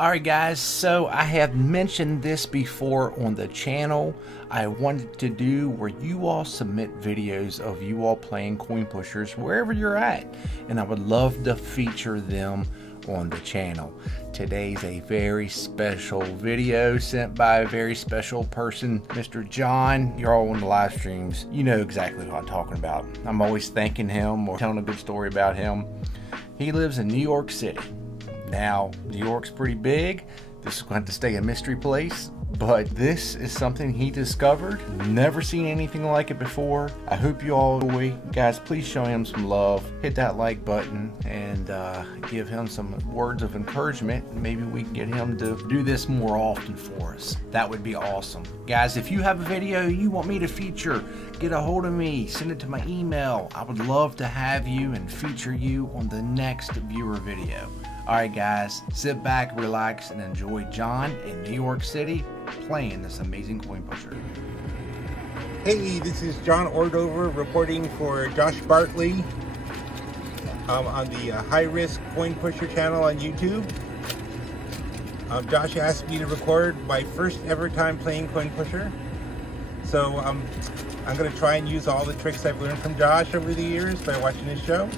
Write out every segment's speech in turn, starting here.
Alright guys, so I have mentioned this before on the channel. I wanted to do where you all submit videos of you all playing coin pushers wherever you're at, and I would love to feature them on the channel. Today's a very special video sent by a very special person, Mr. John. You're all on the live streams, you know exactly what I'm talking about. I'm always thanking him or telling a good story about him. He lives in New York City. Now, New York's pretty big. This is going to stay a mystery place, but this is something he discovered. Never seen anything like it before. I hope you all enjoy. Guys, please show him some love. Hit that like button and give him some words of encouragement. Maybe we can get him to do this more often for us. That would be awesome. Guys, if you have a video you want me to feature, get a hold of me. Send it to my email. I would love to have you and feature you on the next viewer video. Alright guys, sit back, relax, and enjoy John in New York City playing this amazing coin pusher. Hey, this is John Ordover reporting for Josh Bartley on the High Risk Coin Pusher channel on YouTube. Josh asked me to record my first ever time playing coin pusher. So I'm going to try and use all the tricks I've learned from Josh over the years by watching his show.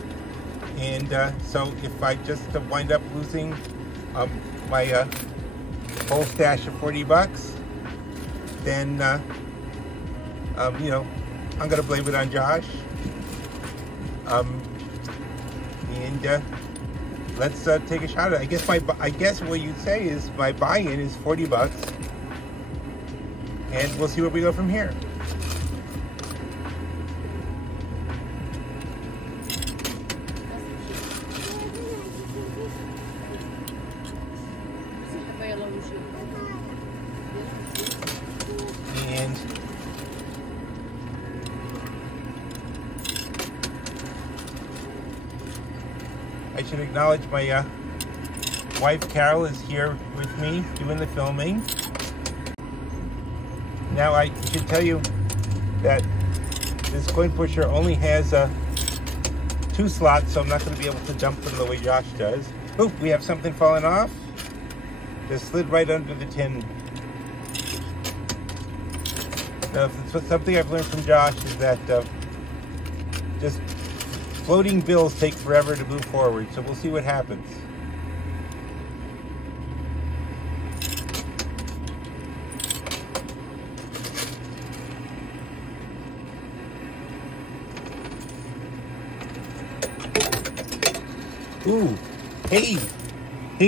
And so if I just wind up losing my whole stash of 40 bucks, then, you know, I'm going to blame it on Josh. And let's take a shot at it. I guess what you'd say is my buy-in is 40 bucks. And we'll see where we go from here. And I should acknowledge my wife Carol is here with me doing the filming. Now I should tell you that this coin pusher only has 2 slots, so I'm not going to be able to dump them the way Josh does. Oh, we have something falling off. Just slid right under the tin. Now, something I've learned from Josh is that just floating bills take forever to move forward, so we'll see what happens. Ooh, hey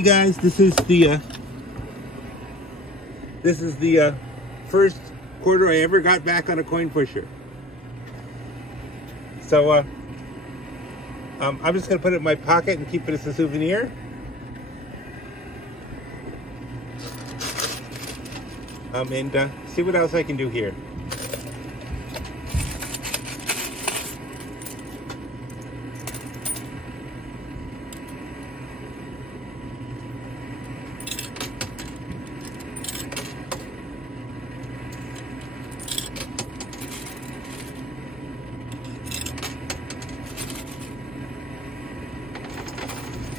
guys, this is the first quarter I ever got back on a coin pusher. So I'm just gonna put it in my pocket and keep it as a souvenir. And see what else I can do here.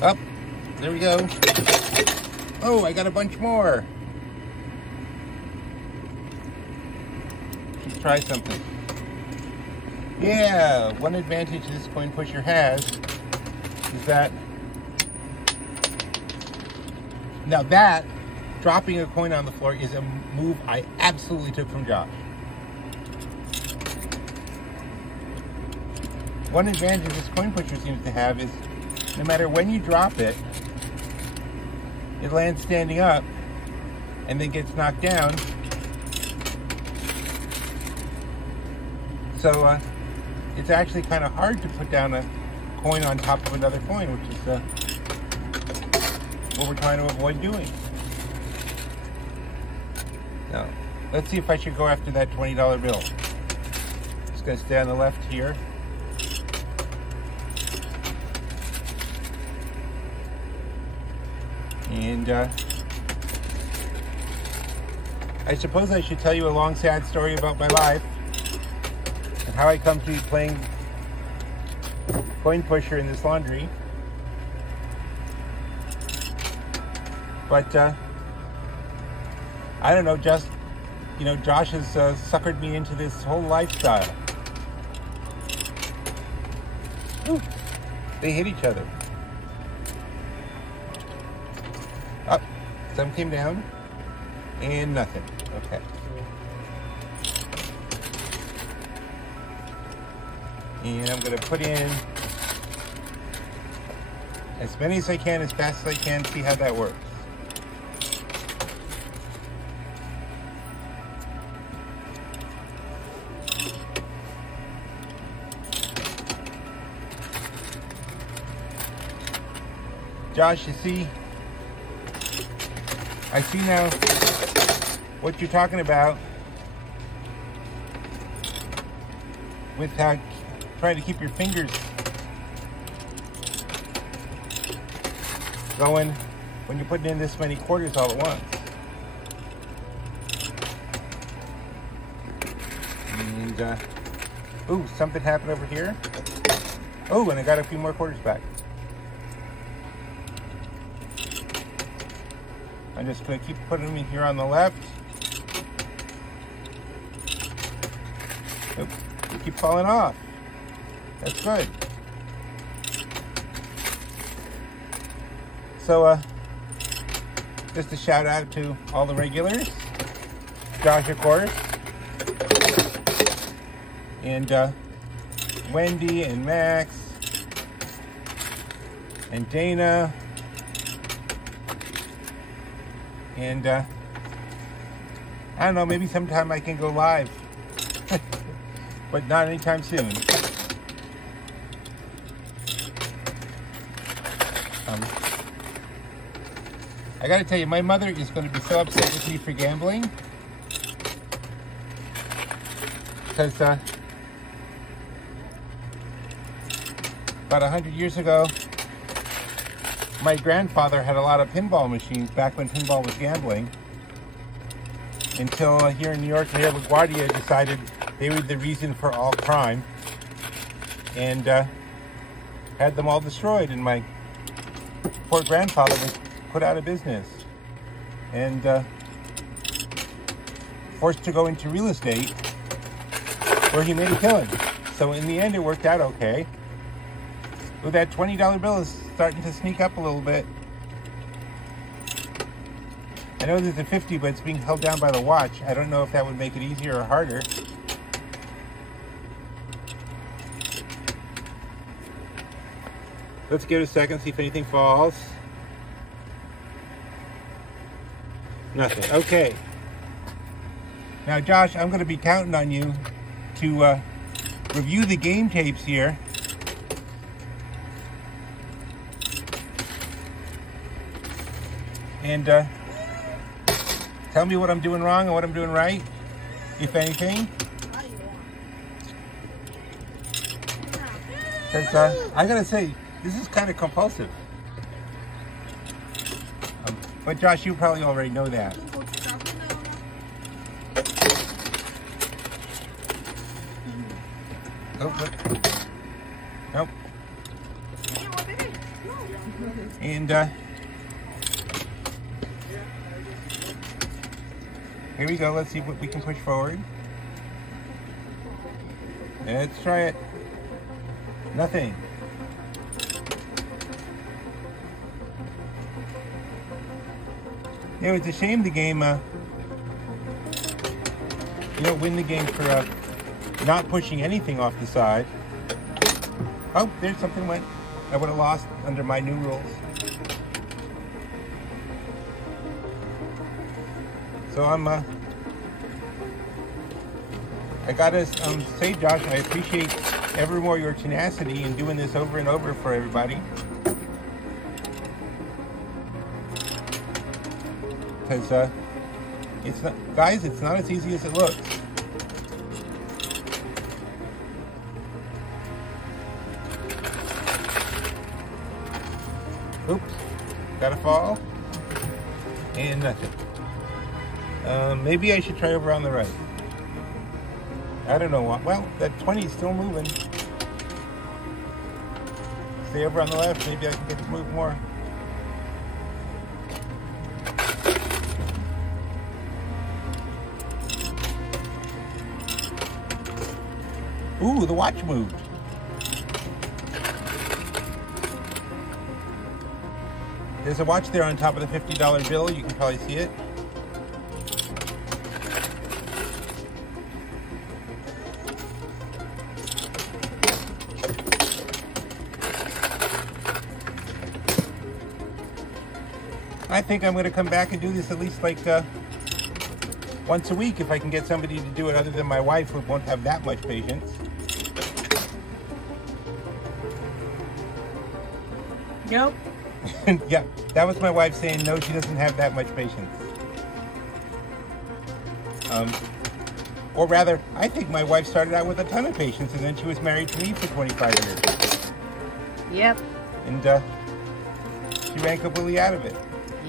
Up, there we go. Oh, I got a bunch more. Let's try something. Yeah, one advantage this coin pusher has is that now that dropping a coin on the floor is a move I absolutely took from Josh. One advantage this coin pusher seems to have is no matter when you drop it, it lands standing up and then gets knocked down. So it's actually kind of hard to put down a coin on top of another coin, which is what we're trying to avoid doing. Now, let's see if I should go after that $20 bill. Just going to stay on the left here. And I suppose I should tell you a long, sad story about my life and how I come to be playing coin pusher in this laundry. But I don't know, just, you know, Josh has suckered me into this whole lifestyle. Ooh, they hit each other. Up, some came down, and nothing. Okay. And I'm going to put in as many as I can, as fast as I can, see how that works. Josh, you see, I see now what you're talking about with how trying to keep your fingers going when you're putting in this many quarters all at once. And, ooh, something happened over here. Oh, and I got a few more quarters back. I'm just going to keep putting them in here on the left. Oops, they keep falling off. That's good. So, just a shout out to all the regulars. Josh, of course. And Wendy and Max. And Dana. And I don't know, maybe sometime I can go live. But not anytime soon. I gotta tell you, my mother is going to be so upset with me for gambling. Because about 100 years ago, my grandfather had a lot of pinball machines back when pinball was gambling. Until here in New York, Mayor LaGuardia decided they were the reason for all crime. And had them all destroyed. And my poor grandfather was put out of business. And forced to go into real estate, where he made a killing. So in the end, it worked out okay. Well, that $20 bill is starting to sneak up a little bit. I know there's a 50, but it's being held down by the watch. I don't know if that would make it easier or harder. Let's give it a second, see if anything falls. Nothing. Okay. Now, Josh, I'm going to be counting on you to review the game tapes here. And tell me what I'm doing wrong and what I'm doing right, if anything. Because I gotta say, this is kind of compulsive. But Josh, you probably already know that. Oh, nope. And here we go. Let's see what we can push forward. Let's try it. Nothing. You know, it's a shame the game, you don't win the game for not pushing anything off the side. Oh, there's something went. I would have lost under my new rules. So I gotta say, Josh, I appreciate ever more your tenacity in doing this over and over for everybody. Because it's not, guys, it's not as easy as it looks. Oops, gotta fall, and nothing. Maybe I should try over on the right. I don't know what. Well, that 20 is still moving. Stay over on the left. Maybe I can get it to move more. Ooh, the watch moved. There's a watch there on top of the $50 bill. You can probably see it. I think I'm going to come back and do this at least like once a week if I can get somebody to do it other than my wife, who won't have that much patience. Nope. Yeah, that was my wife saying no, she doesn't have that much patience. Or rather, I think my wife started out with a ton of patience and then she was married to me for 25 years. Yep. And she ran completely out of it.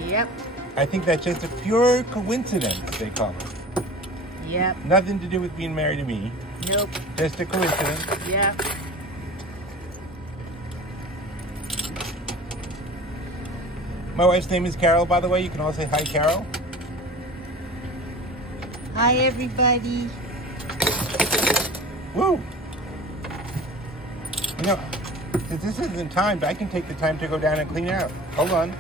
Yep. I think that's just a pure coincidence, they call it. Yep. Nothing to do with being married to me. Nope. Just a coincidence. Yep. My wife's name is Carol, by the way. You can all say hi, Carol. Hi, everybody. Woo! You know, since this isn't timed, I can take the time to go down and clean out. Hold on.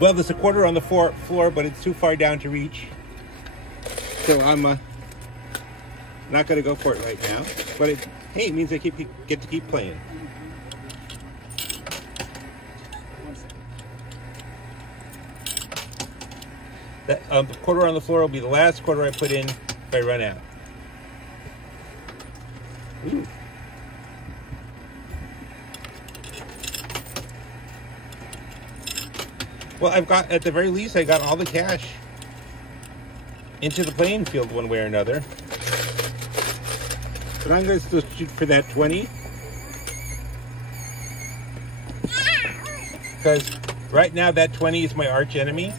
Well, there's a quarter on the floor, but it's too far down to reach. So I'm not going to go for it right now. But hey, it means I get to keep playing. That the quarter on the floor will be the last quarter I put in if I run out. Ooh. Well, I've got, at the very least, I got all the cash into the playing field one way or another. But I'm going to still shoot for that 20. Because right now that 20 is my arch enemy.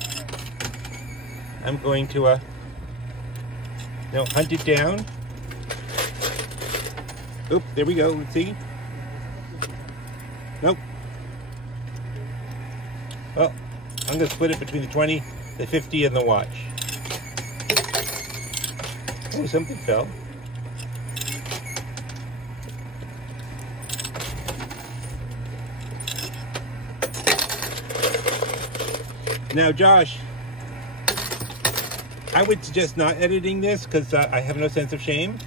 I'm going to, hunt it down. Oop, there we go, let's see. Nope. Well, I'm going to split it between the 20, the 50, and the watch. Oh, something fell. Now, Josh, I would suggest not editing this because I have no sense of shame.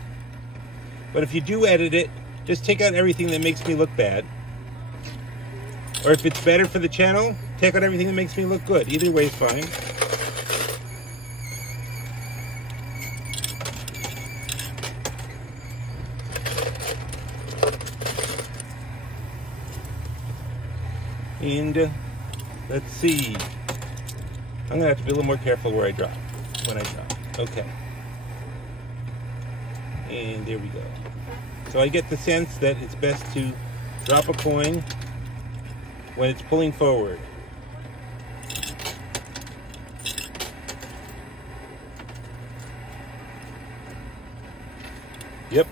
But if you do edit it, just take out everything that makes me look bad. Or if it's better for the channel, take out everything that makes me look good. Either way is fine. And let's see. I'm gonna have to be a little more careful where I drop, when I drop. Okay. And there we go. So I get the sense that it's best to drop a coin when it's pulling forward. Yep,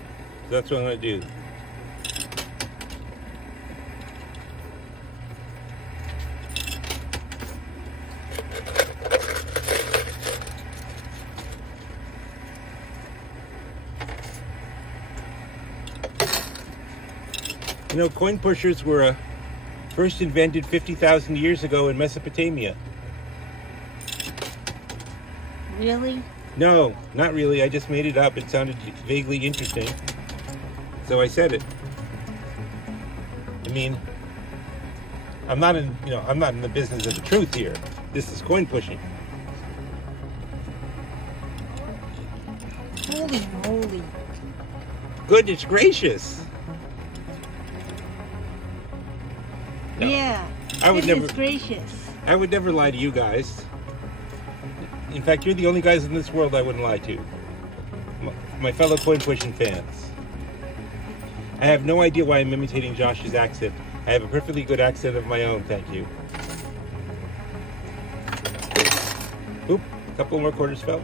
that's what I'm going to do. You know, coin pushers were first invented 50,000 years ago in Mesopotamia. Really? No, not really. I just made it up. It sounded vaguely interesting, so I said it. I mean, I'm not in the business of the truth here. This is coin pushing. Holy moly! Goodness gracious! No. Yeah. I would Goodness never. gracious. I would never lie to you guys. In fact, you're the only guys in this world I wouldn't lie to. My fellow coin pushing fans. I have no idea why I'm imitating Josh's accent. I have a perfectly good accent of my own, thank you. Oop, a couple more quarters fell.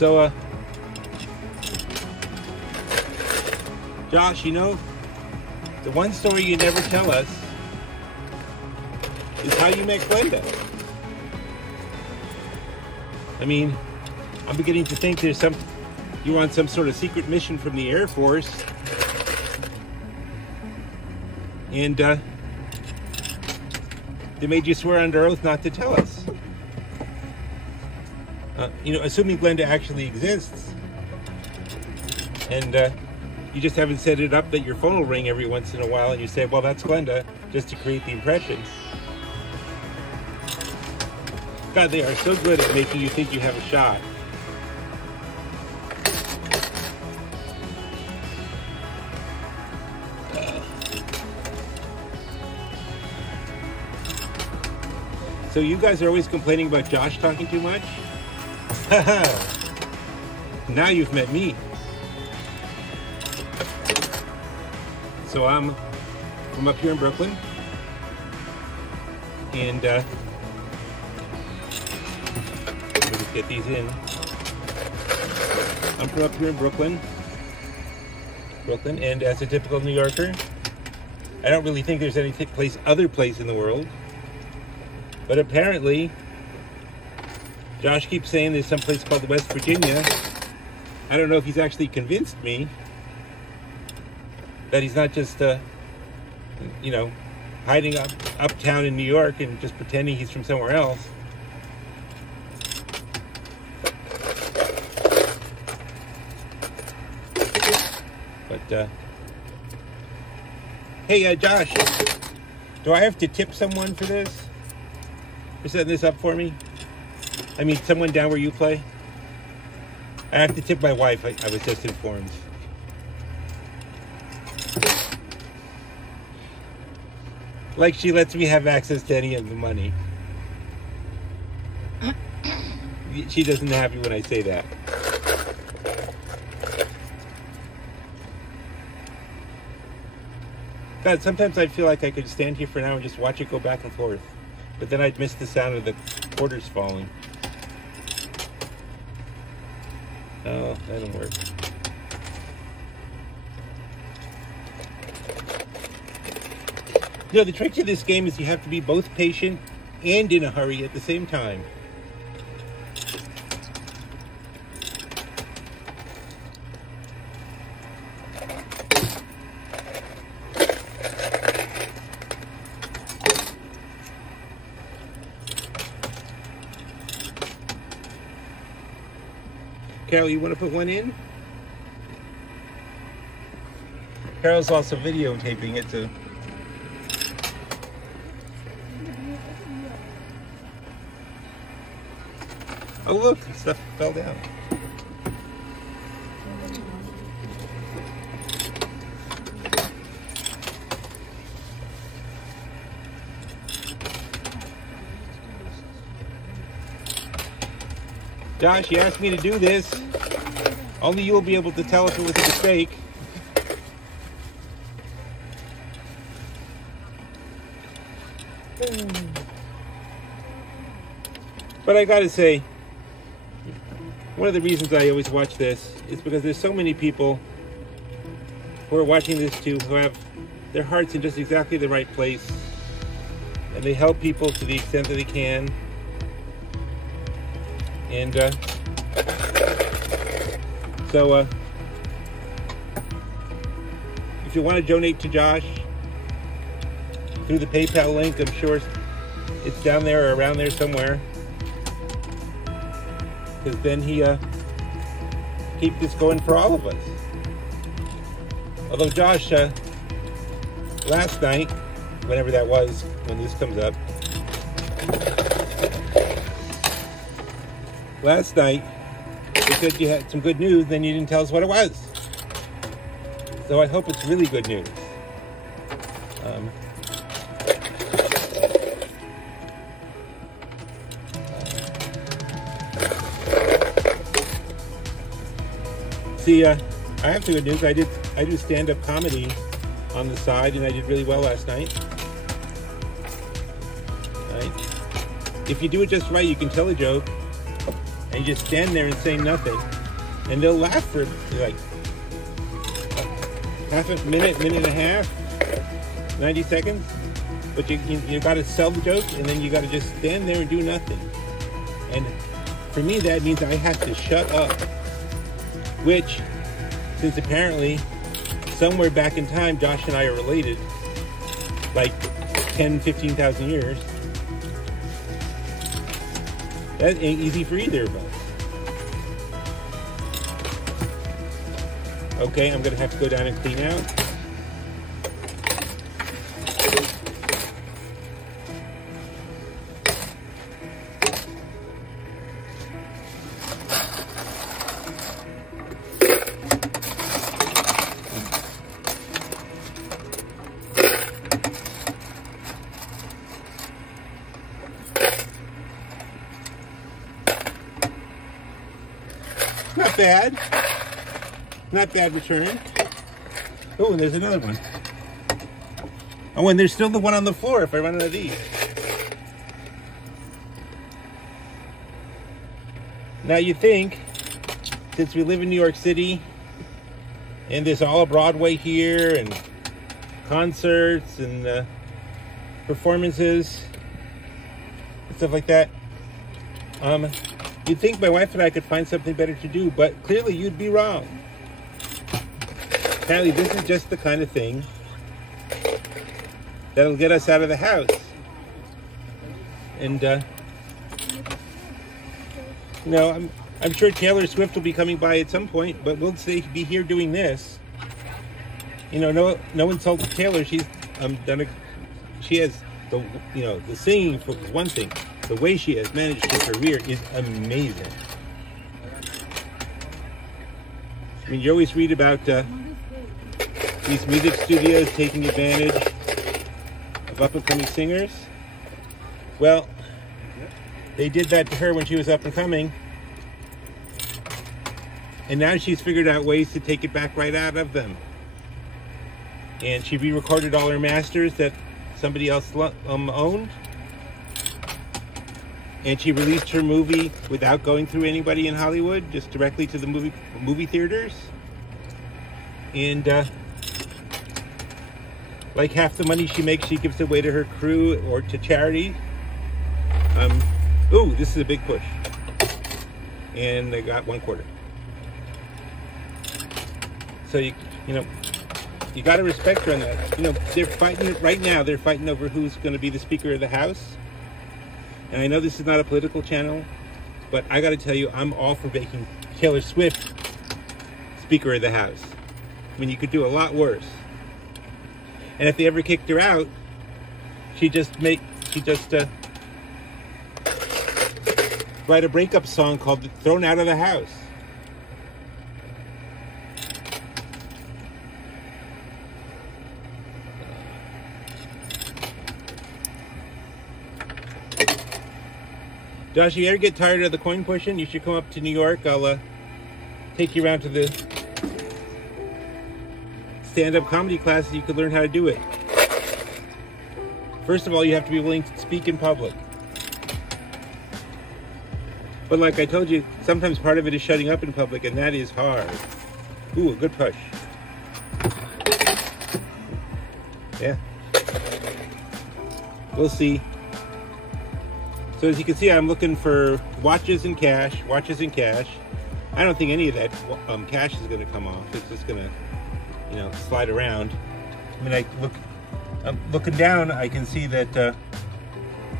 So, Josh, you know, the one story you never tell us is how you met Glenda. I mean, I'm beginning to think you're on some sort of secret mission from the Air Force. And, they made you swear under oath not to tell us. You know, assuming Glenda actually exists. And, you just haven't set it up that your phone will ring every once in a while and you say, well, that's Glenda, just to create the impression. God, they are so good at making you think you have a shot. So you guys are always complaining about Josh talking too much? Now you've met me. So I'm up here in Brooklyn, and let me just get these in. I'm from up here in Brooklyn, and as a typical New Yorker, I don't really think there's any other place in the world, but apparently Josh keeps saying there's some place called West Virginia. I don't know if he's actually convinced me that he's not just, you know, hiding uptown in New York and just pretending he's from somewhere else. But, hey, Josh, do I have to tip someone for this? For setting this up for me? I mean, someone down where you play? I have to tip my wife, I was just informed. Like she lets me have access to any of the money. She doesn't have you when I say that. God, sometimes I feel like I could stand here for an hour and just watch it go back and forth. But then I'd miss the sound of the quarters falling. Oh, that didn't work. You know, the trick to this game is you have to be both patient and in a hurry at the same time. Carol, you want to put one in? Carol's also videotaping it, so... Oh look, stuff fell down. Josh, you asked me to do this. Only you'll be able to tell if it was a mistake. But I gotta say, one of the reasons I always watch this is because there's so many people who are watching this too, who have their hearts in just exactly the right place, and they help people to the extent that they can. And so if you want to donate to Josh through the PayPal link, I'm sure it's down there or around there somewhere. Because then he keep this going for all of us. Although Josh, last night, whenever that was, when this comes up, last night you said you had some good news, then you didn't tell us what it was. So I hope it's really good news. See, I have some good news. I do stand-up comedy on the side, and I did really well last night. Right? If you do it just right, you can tell a joke, and you just stand there and say nothing, and they'll laugh for like half a minute, minute and a half, 90 seconds. But you got to sell the joke, and then you got to just stand there and do nothing. And for me, that means I have to shut up. Which, since apparently somewhere back in time, Josh and I are related, like 10, 15,000 years, that ain't easy for either of us. Okay, I'm gonna have to go down and clean out. Not bad. Not bad return. Oh, and there's another one. Oh, and there's still the one on the floor if I run out of these. Now you think, since we live in New York City, and there's all Broadway here, and concerts, and performances, and stuff like that, you'd think my wife and I could find something better to do, but clearly you'd be wrong. Apparently this is just the kind of thing that'll get us out of the house. And, you know, I'm sure Taylor Swift will be coming by at some point, but we'll be here doing this. You know, no insult to Taylor. She's she has the, you know, the singing for one thing. The way she has managed her career is amazing. I mean, you always read about these music studios taking advantage of up-and-coming singers. Well, they did that to her when she was up-and-coming, and now she's figured out ways to take it back right out of them. And she re-recorded all her masters that somebody else owned. And she released her movie without going through anybody in Hollywood, just directly to the movie theaters. And like half the money she makes, she gives away to her crew or to charity. Ooh, this is a big push. And they got 1/4. So you know, you got to respect her on that. You know, they're fighting right now. They're fighting over who's going to be the Speaker of the House. And I know this is not a political channel, but I got to tell you, I'm all for making Taylor Swift Speaker of the House. I mean, you could do a lot worse. And if they ever kicked her out, she'd just write a breakup song called "Thrown Out of the House." Josh, you ever get tired of the coin pushing? You should come up to New York. I'll take you around to the stand-up comedy classes. You could learn how to do it. First of all, you have to be willing to speak in public. But like I told you, sometimes part of it is shutting up in public, and that is hard. Ooh, a good push. Yeah. We'll see. So as you can see, I'm looking for watches and cash. I don't think any of that cash is going to come off. It's just going to, you know, slide around. I mean, I'm looking down, I can see that,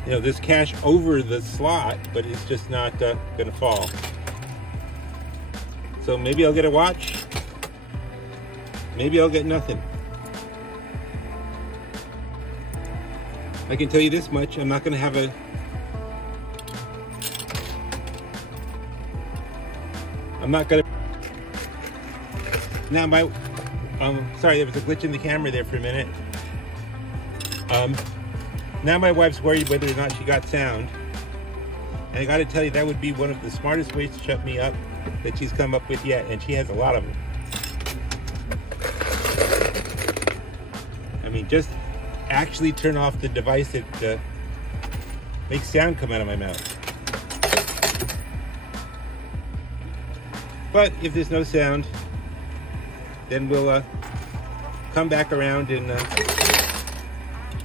you know, there's cash over the slot, but it's just not going to fall. So maybe I'll get a watch. Maybe I'll get nothing. I can tell you this much, I'm not going to have a now sorry, there was a glitch in the camera there for a minute. Now my wife's worried whether or not she got sound. And I gotta tell you, that would be one of the smartest ways to shut me up that she's come up with yet, and she has a lot of them. I mean, just actually turn off the device that makes sound come out of my mouth. But if there's no sound, then we'll come back around and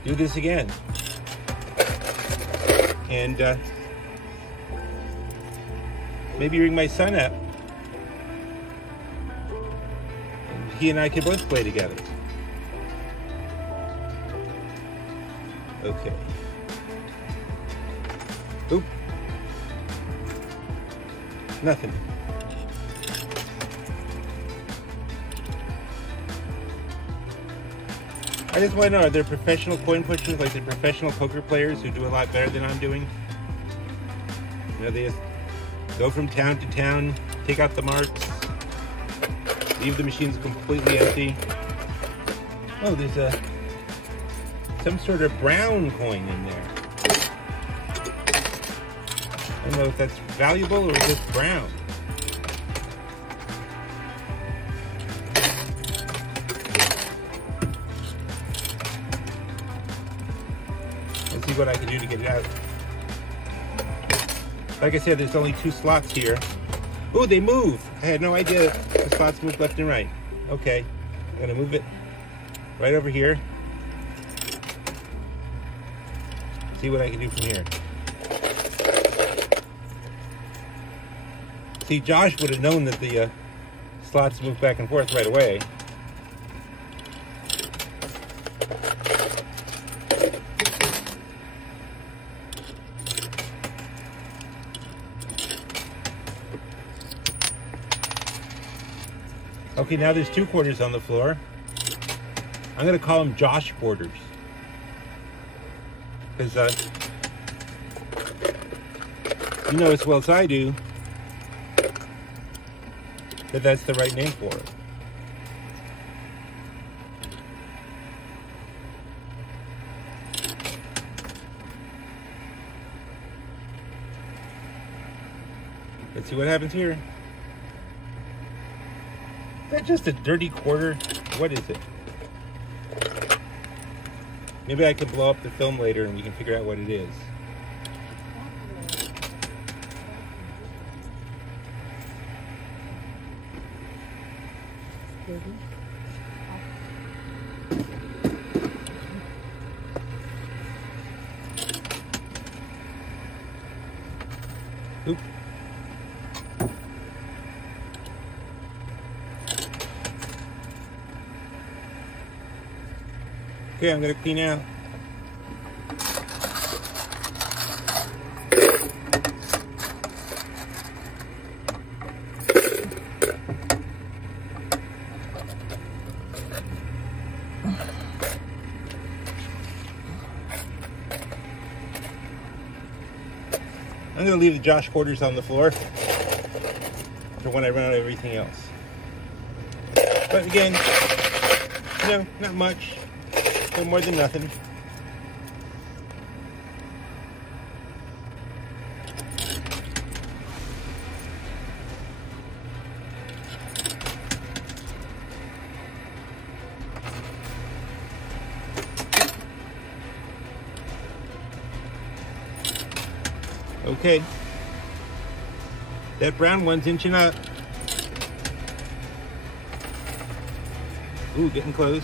do this again. And maybe ring my son up. And he and I can both play together. Okay. Oop. Nothing. I just want to know, are there professional coin pushers, like the professional poker players who do a lot better than I'm doing? You know, they just go from town to town, take out the marks, leave the machines completely empty. Oh, there's some sort of brown coin in there. I don't know if that's valuable or just brown. Let's see what I can do to get it out. Like I said, there's only 2 slots here. Oh, they move! I had no idea the slots move left and right. Okay, I'm gonna move it right over here. See what I can do from here. See, Josh would have known that the slots move back and forth right away. Okay, now there's 2 quarters on the floor. I'm gonna call them Josh quarters. Because you know as well as I do that that's the right name for it. Let's see what happens here. Is that just a dirty quarter? What is it? Maybe I can blow up the film later and we can figure out what it is. Oop. Okay, I'm gonna clean out. I'm gonna leave the Josh quarters on the floor for when I run out of everything else. But again, you know, not much. No more than nothing. Okay. That brown one's inching up. Ooh, getting close.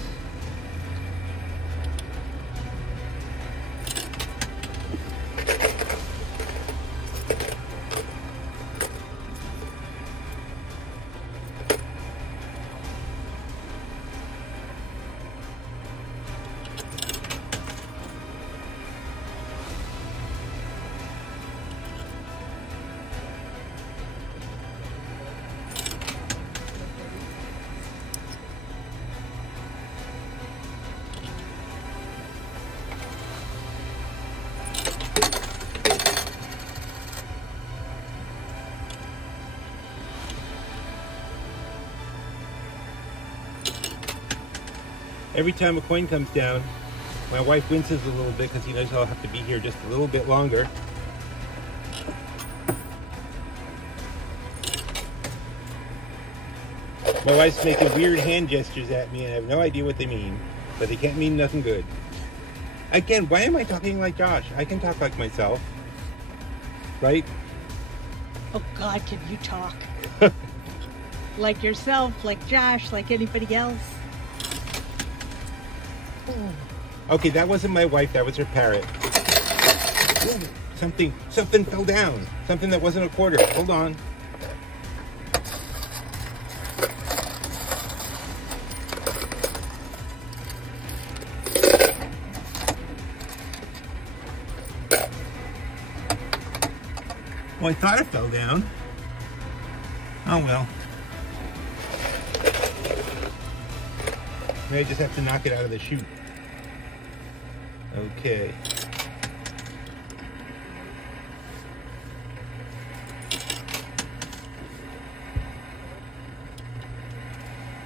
Every time a coin comes down, my wife winces a little bit because he knows I'll have to be here just a little bit longer. My wife's making weird hand gestures at me and I have no idea what they mean, but they can't mean nothing good. Again, why am I talking like Josh? I can talk like myself, right? Oh God, can you talk? Like yourself, like Josh, like anybody else. Okay, that wasn't my wife, that was her parrot. Ooh, something fell down. Something that wasn't a quarter. Hold on. Well, I thought it fell down. Oh well. Maybe I just have to knock it out of the chute. Okay.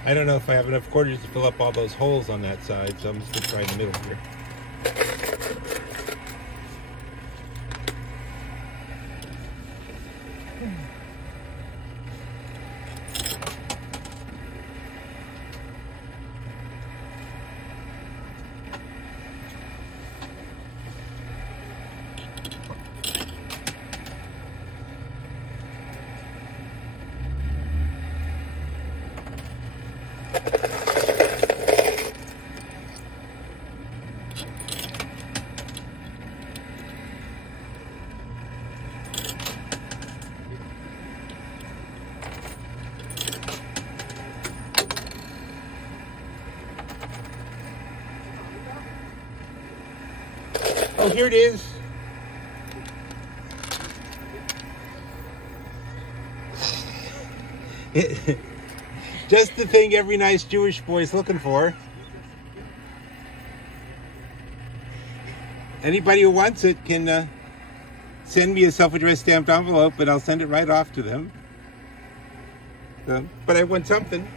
I don't know if I have enough quarters to fill up all those holes on that side, so I'm just gonna try in the middle here. Oh, here it is. Just the thing every nice Jewish boy is looking for. Anybody who wants it can send me a self-addressed stamped envelope and I'll send it right off to them. But I want something.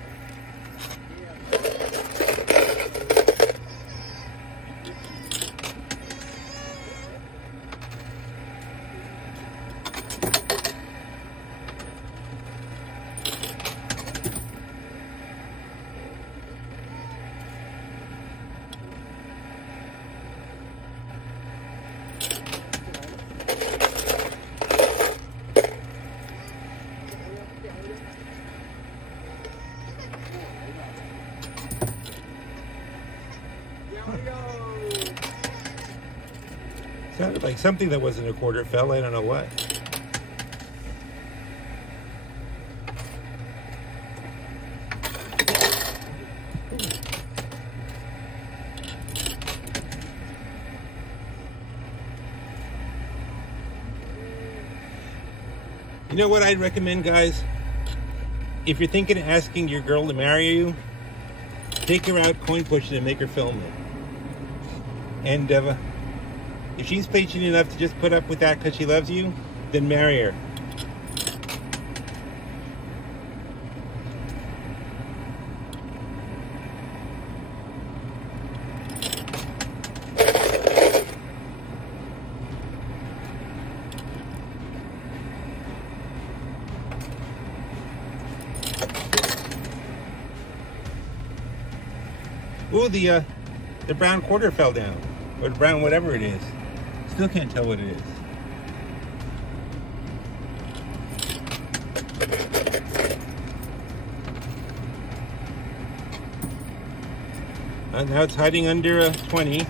Sounded like something that wasn't a quarter fell. I don't know what. You know what I'd recommend, guys? If you're thinking of asking your girl to marry you, take her out coin pushing and make her film it. And if she's patient enough to just put up with that because she loves you, then marry her. Ooh, the brown quarter fell down. Or brown whatever it is. Still can't tell what it is. Now it's hiding under a 20.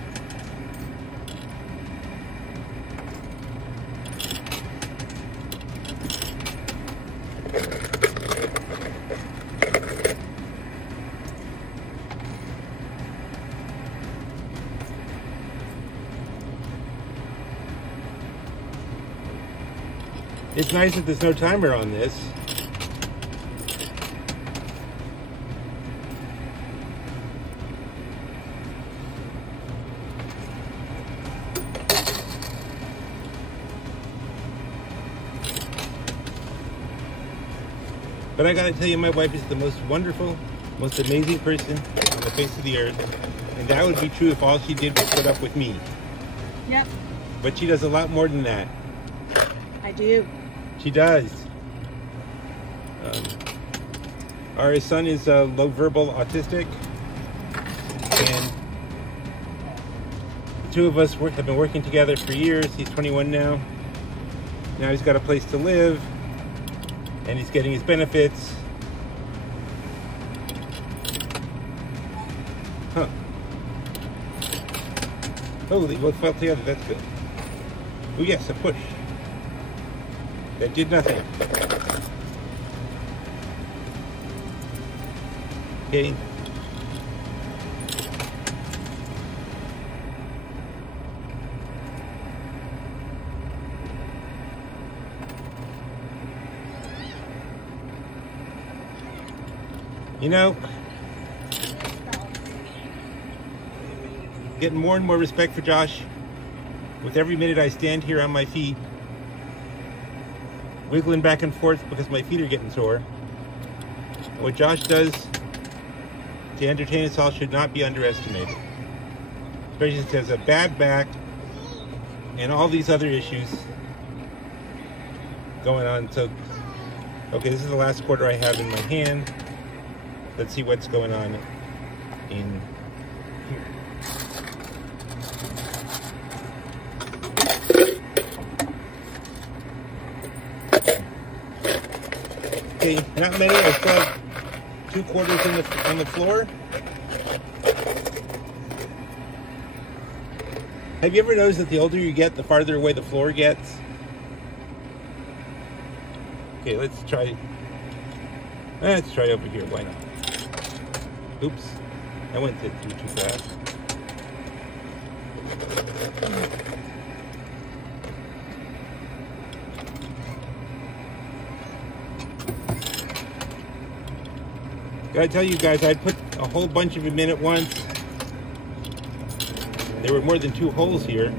It's nice that there's no timer on this. But I gotta tell you, my wife is the most wonderful, most amazing person on the face of the earth. And that would be true if all she did was put up with me. Yep. But she does a lot more than that. I do. She does. Our son is low verbal autistic, and the two of us have been working together for years. He's 21 now. Now he's got a place to live, and he's getting his benefits, Oh, they both fell together. That's good. Oh yes, a push. That did nothing. Okay. You know, getting more and more respect for Josh with every minute I stand here on my feet, wiggling back and forth because my feet are getting sore. What Josh does to entertain us all should not be underestimated. Especially since he has a bad back and all these other issues going on. So, okay, this is the last quarter I have in my hand. Let's see what's going on in here. Okay, not many. I still have 2 quarters on the floor. Have you ever noticed that the older you get, the farther away the floor gets? Okay, let's try over here. Why not? Oops, I went through too fast. Gotta tell you guys, I put a whole bunch of them in at once. There were more than 2 holes here.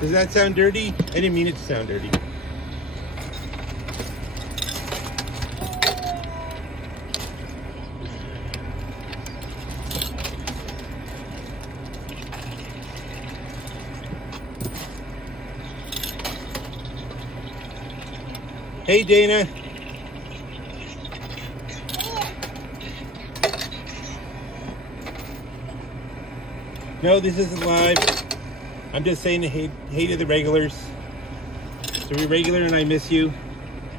Does that sound dirty? I didn't mean it to sound dirty. Hey, Dana. No, this isn't live. I'm just saying hey to the regulars. So you're regular and I miss you.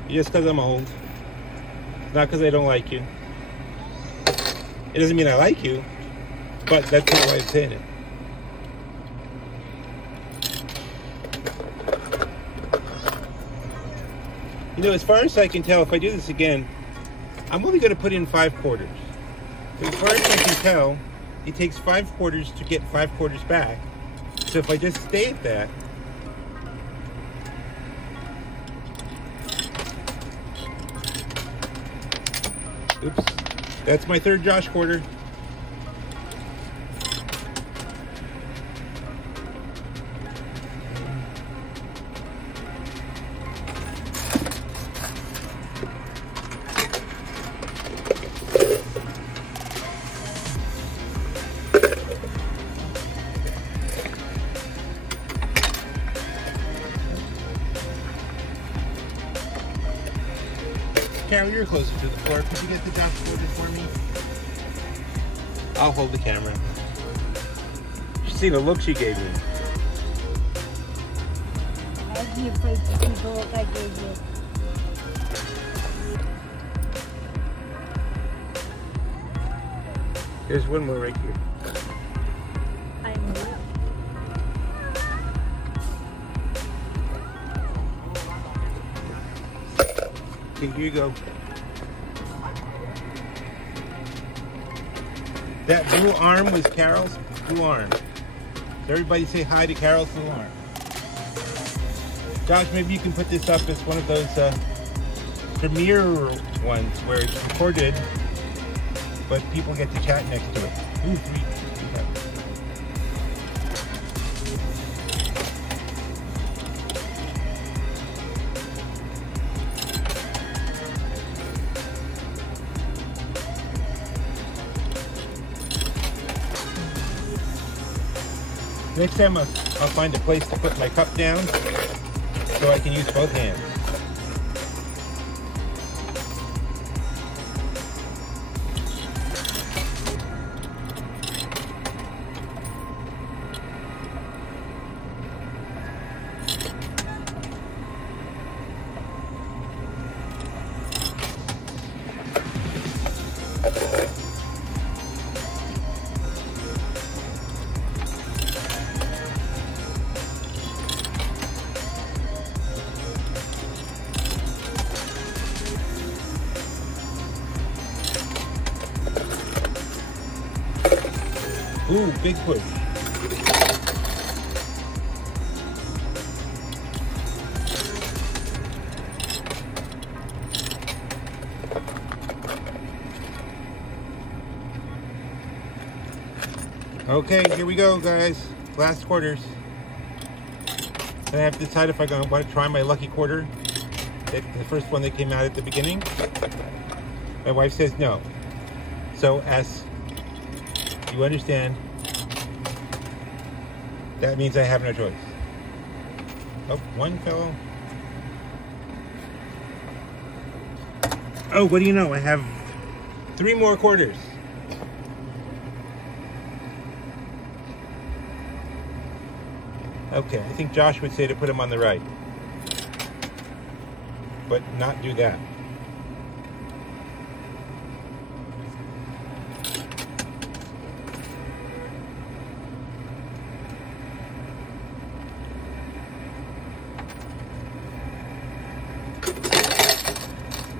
Just because I'm old. Not because I don't like you. It doesn't mean I like you, but that's not why I'm saying it. You know, as far as I can tell, if I do this again, I'm only going to put in 5 quarters. So as far as I can tell, it takes 5 quarters to get 5 quarters back. So if I just stay at that, oops, that's my 3rd Josh quarter. Carol, you're closer to the floor. Could you get the Josh quarter for me? I'll hold the camera. You see the look she gave me. I'd be afraid to see the look I gave you. There's one more right here. I know. Okay, here you go. That blue arm was Carol's blue arm. So everybody say hi to Carol's blue arm. Josh, maybe you can put this up as one of those premiere ones where it's recorded, but people get to chat next to it. Ooh, sweet. Next time I'll find a place to put my cup down so I can use both hands. Ooh, big push. Okay, here we go, guys. Last quarters. And I have to decide if I want to try my lucky quarter. The first one that came out at the beginning. My wife says no. So as you understand, that means I have no choice. Oh, one fell. Oh, what do you know? I have 3 more quarters. Okay, I think Josh would say to put them on the right, but not do that.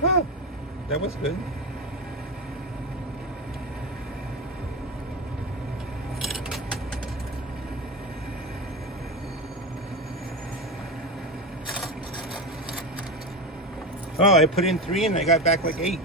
Oh, that was good. Oh, I put in 3 and I got back like 8.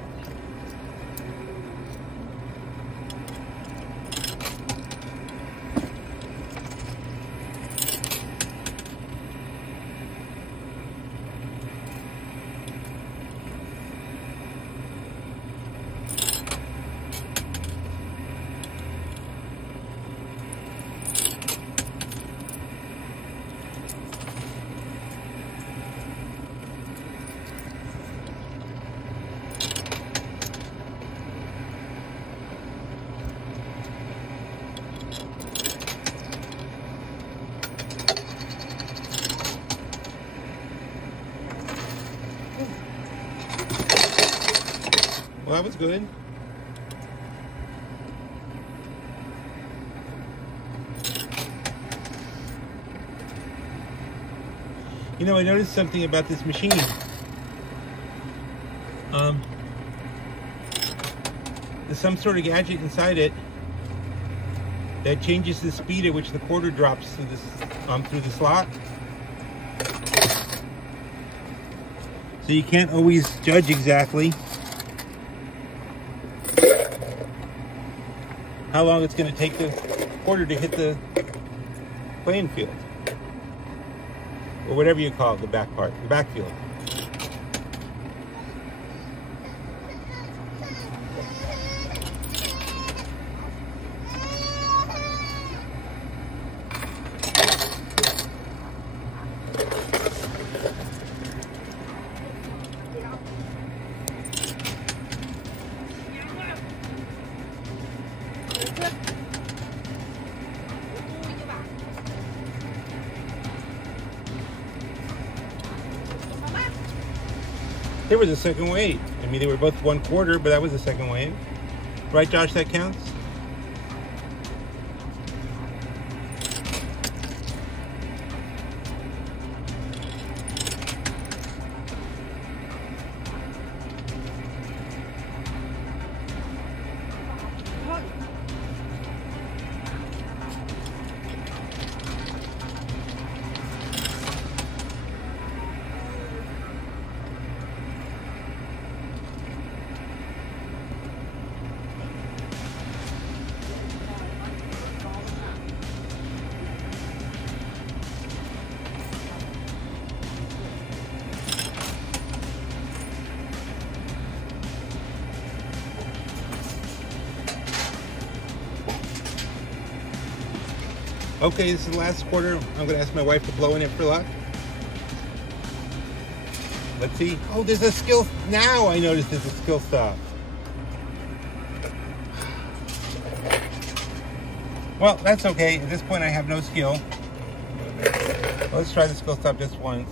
Well, that was good. You know, I noticed something about this machine. There's some sort of gadget inside it that changes the speed at which the quarter drops through this through the slot. So you can't always judge exactly how long it's going to take the quarter to hit the playing field, or whatever you call it, the back part, the backfield. There was a second wave. I mean, they were both 1 quarter, but that was a second wave. Right, Josh, that counts? Okay, this is the last quarter. I'm going to ask my wife to blow in it for luck. Let's see. Oh, there's a skill. Now I notice there's a skill stop. Well, that's okay. At this point, I have no skill. Let's try the skill stop just once.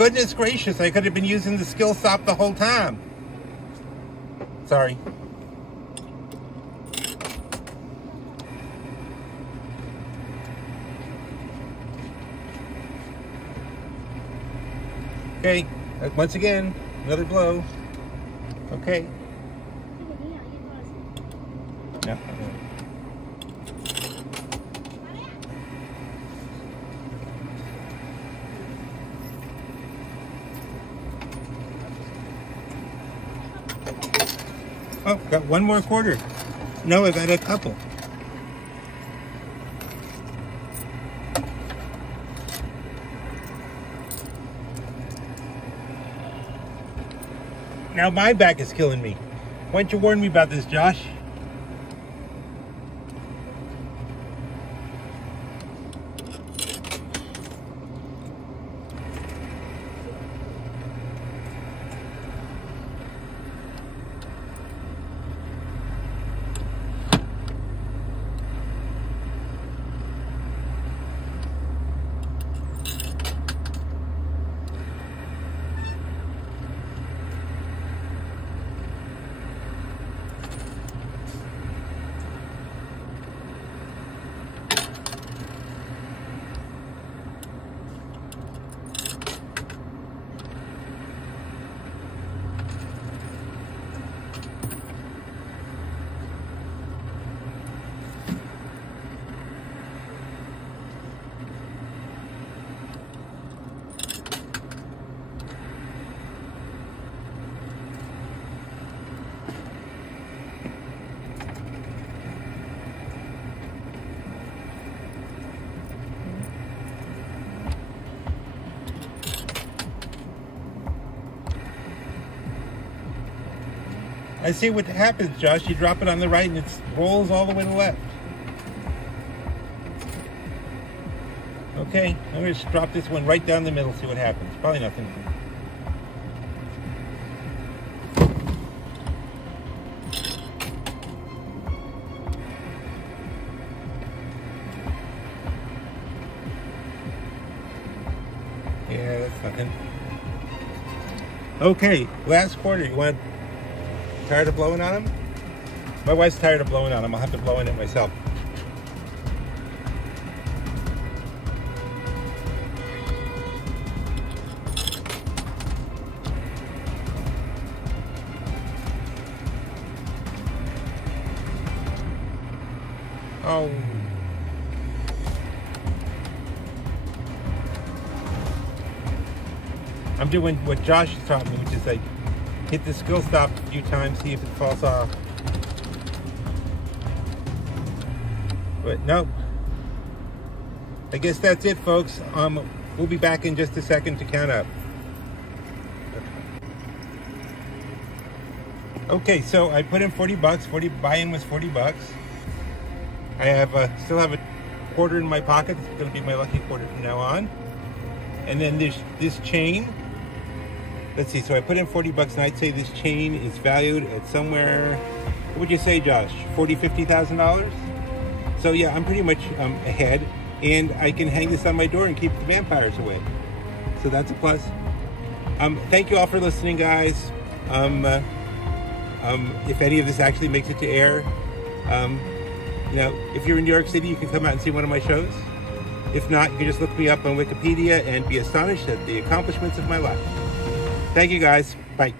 goodness gracious, I could have been using the skill stop the whole time. Sorry. Okay, once again, another blow. Okay. Yeah. Oh, got one more quarter. No, I got a couple. Now my back is killing me. Why don't you warn me about this, Josh? I see what happens, Josh. You drop it on the right and it rolls all the way to the left. Okay, I'm going to just drop this one right down the middle, see what happens. Probably nothing. Yeah, that's nothing. Okay, last quarter. You want... Tired of blowing on them? My wife's tired of blowing on them. I'll have to blow in it myself. Oh. I'm doing what Josh taught me, which is like hit the skill stop a few times, see if it falls off. But nope. I guess that's it, folks. We'll be back in just a second to count up. Okay, so I put in 40 bucks. Buy-in was 40 bucks. I have still have a quarter in my pocket. It's going to be my lucky quarter from now on. And then this chain. Let's see, so I put in 40 bucks, and I'd say this chain is valued at somewhere, what would you say, Josh? $50,000? So yeah, I'm pretty much ahead, and I can hang this on my door and keep the vampires away. So that's a plus. Thank you all for listening, guys. If any of this actually makes it to air, you know, if you're in New York City, you can come out and see one of my shows. If not, you can just look me up on Wikipedia and be astonished at the accomplishments of my life. Thank you, guys. Bye.